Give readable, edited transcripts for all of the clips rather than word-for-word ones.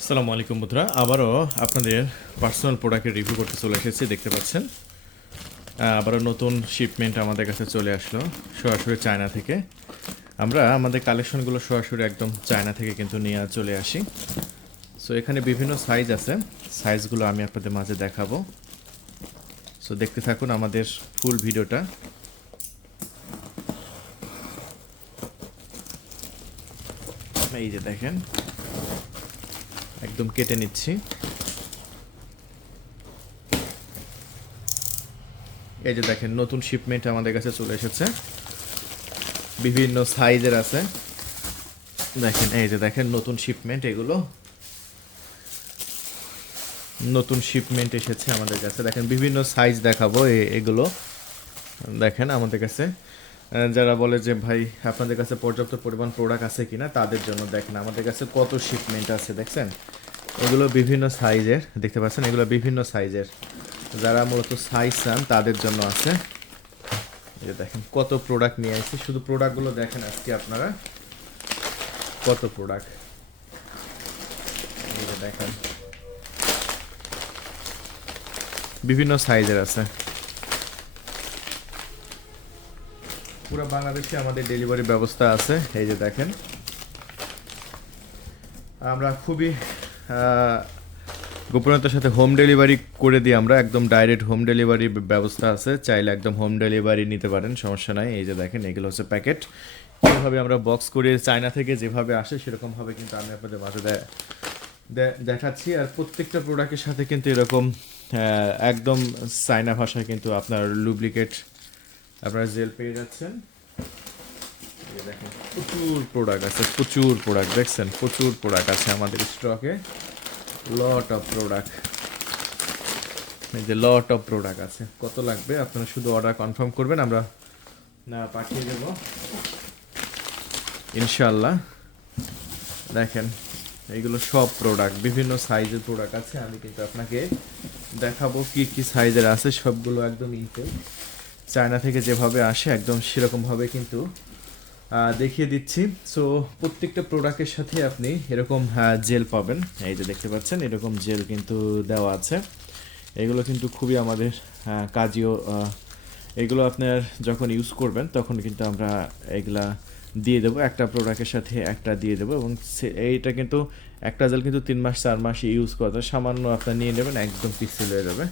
আসসালামু আলাইকুম বন্ধুরা, আবারও আপনাদের পার্সোনাল প্রোডাক্টের রিভিউ করতে চলে এসেছি। দেখতে পাচ্ছেন আবারও নতুন শিপমেন্ট আমাদের কাছে চলে আসলো সরাসরি চায়না থেকে। আমরা আমাদের কালেকশনগুলো সরাসরি একদম চায়না থেকে কিন্তু নিয়ে চলে আসি। সো এখানে বিভিন্ন সাইজ আছে, সাইজগুলো আমি আপনাদের মাঝে দেখাবো। সো দেখতে থাকুন আমাদের ফুল ভিডিওটা। এই যে দেখেন, একদম কেটে নিচ্ছি। এই যে দেখেন, নতুন শিপমেন্ট আমাদের কাছে চলে এসেছে, বিভিন্ন সাইজের আছে। দেখেন, এই যে দেখেন নতুন শিপমেন্ট, এগুলো নতুন শিপমেন্ট এসেছে আমাদের কাছে। দেখেন বিভিন্ন সাইজ দেখাবো এগুলো। দেখেন আমাদের কাছে যারা বলে যে ভাই আপনাদের কাছে পর্যাপ্ত পরিমাণ প্রোডাক্ট আছে কিনা, তাদের জন্য দেখেন আমাদের কাছে কত শিপমেন্ট আছে। দেখছেন, এগুলো বিভিন্ন সাইজের, দেখতে পাচ্ছেন এগুলো বিভিন্ন সাইজের। যারা মূলত সাইজ চান তাদের জন্য আছে। এই যে দেখেন কত প্রোডাক্ট নিয়ে আসছি, শুধু প্রোডাক্টগুলো দেখেন আজকে আপনারা কত প্রোডাক্ট। এই যে দেখেন বিভিন্ন সাইজের আছে। পুরো বাংলাদেশে আমাদের ডেলিভারি ব্যবস্থা আছে। এই যে দেখেন, আমরা খুবই গোপনীয়তার সাথে হোম ডেলিভারি করে দিই। আমরা একদম ডাইরেক্ট হোম ডেলিভারি ব্যবস্থা আছে, চাইলে একদম হোম ডেলিভারি নিতে পারেন, সমস্যা নাই। এই যে দেখেন, এগুলো হচ্ছে প্যাকেট। কীভাবে আমরা বক্স করে চায়না থেকে যেভাবে আসে সেরকমভাবে কিন্তু আমি আপনাদের মাঝে দেখাচ্ছি। আর প্রত্যেকটা প্রোডাক্টের সাথে কিন্তু এরকম একদম চায়না ভাষায় কিন্তু আপনার লুব্রিকেট আপনারা জেল পেয়ে যাচ্ছেন। এই দেখেন প্রচুর প্রোডাক্ট আছে, প্রচুর প্রোডাক্ট। দেখছেন প্রচুর প্রোডাক্ট আছে আমাদের স্টকে, লট অফ প্রোডাক্ট। এই যে লট অফ প্রোডাক্ট আছে। কত লাগবে আপনারা শুধু অর্ডার কনফার্ম করবেন, আমরা পাঠিয়ে দেব ইনশাল্লাহ। দেখেন এইগুলো সব প্রোডাক্ট, বিভিন্ন সাইজের প্রোডাক্ট আছে। আমি কিন্তু আপনাকে দেখাবো কি কি সাইজের আছে, সবগুলো একদম ইনটেল চায়না থেকে যেভাবে আসে একদম সেরকমভাবে কিন্তু দেখিয়ে দিচ্ছি। সো প্রত্যেকটা প্রোডাক্টের সাথে আপনি এরকম জেল পাবেন। এই যে দেখতে পাচ্ছেন এরকম জেল কিন্তু দেওয়া আছে। এগুলো কিন্তু খুবই আমাদের কাজীয়। এগুলো আপনার যখন ইউজ করবেন তখন কিন্তু আমরা এগুলা দিয়ে দেবো, একটা প্রোডাক্টের সাথে একটা দিয়ে দেবো। এবং এইটা কিন্তু একটা জেল কিন্তু 3 মাস 4 মাস ইউজ করা, সামান্য আপনার নিয়ে নেবেন, একদম পিক্সেল হয়ে যাবে।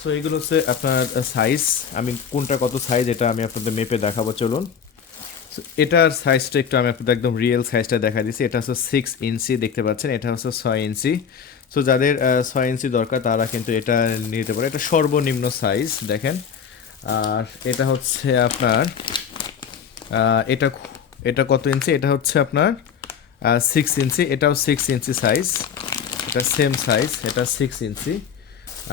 সো এইগুলো হচ্ছে আপনার সাইজ। আমি কোনটা কত সাইজ এটা আমি আপনাদের মেপে দেখাবো, চলুন। সো এটার সাইজটা একটু আমি আপনাদের একদম রিয়েল সাইজটা দেখা দিচ্ছি। এটা হচ্ছে 6 ইঞ্চি, দেখতে পাচ্ছেন। এটা হচ্ছে 6 ইঞ্চি। সো যাদের 6 ইঞ্চি দরকার তারা কিন্তু এটা নিতে পারে। এটা সর্বনিম্ন সাইজ দেখেন। আর এটা হচ্ছে আপনার এটা এটা কত ইঞ্চি? এটা হচ্ছে আপনার 6 ইঞ্চি। এটাও 6 ইঞ্চি সাইজ, এটা সেম সাইজ, এটা 6 ইঞ্চি।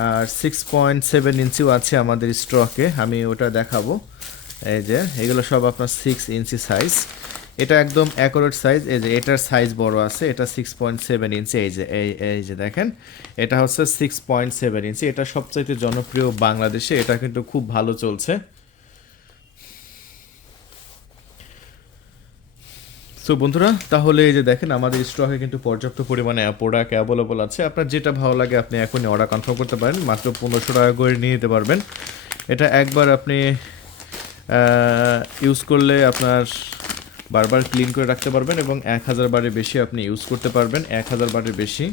আর 6.7 ইঞ্চিও আছে আমাদের স্টকে, আমি ওটা দেখাবো। এই যে এগুলো সব আপনার 6 ইঞ্চি সাইজ। এটা একদম অ্যাকুরেট সাইজ। এই যে এটার সাইজ বড় আছে, এটা 6.7 ইঞ্চি। এই যে দেখেন, এটা হচ্ছে 6.7 ইঞ্চি। এটা সবচাইতে জনপ্রিয় বাংলাদেশে, এটা কিন্তু খুব ভালো চলছে। সো বন্ধুরা, তাহলে এই যে দেখেন আমাদের স্টকে কিন্তু পর্যাপ্ত পরিমাণে প্রোডাক্ট অ্যাভেলেবল আছে। আপনার যেটা ভালো লাগে আপনি এখনই অর্ডার কনফার্ম করতে পারেন, মাত্র 1500 টাকা করে নিয়ে নিতে পারবেন। এটা একবার আপনি ইউজ করলে আপনার বারবার ক্লিন করে রাখতে পারবেন এবং 1000 বারের বেশি আপনি ইউজ করতে পারবেন, 1000 বারের বেশি।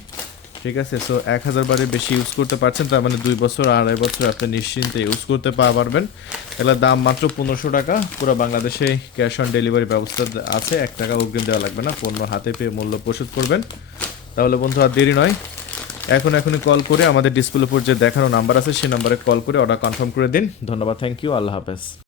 ঠিক আছে, সো 1000 বারের বেশি ইউজ করতে পারছেন, তার মানে 2 বছর 2.5 বছর আপনি নিশ্চিন্তে ইউজ করতে পারবেন। এগুলোর দাম মাত্র 1500 টাকা। পুরো বাংলাদেশে ক্যাশ অন ডেলিভারি ব্যবস্থা আছে, 1 টাকা অগ্রিম দেওয়া লাগবে না, পণ্য হাতে পেয়ে মূল্য পরিশোধ করবেন। তাহলে বন্ধু আর দেরি নয়, এখনই কল করে আমাদের ডিসপ্লের উপর যে দেখানো নাম্বার আছে সেই নাম্বারে কল করে অর্ডার কনফার্ম করে দিন। ধন্যবাদ, থ্যাংক ইউ, আল্লাহ হাফেজ।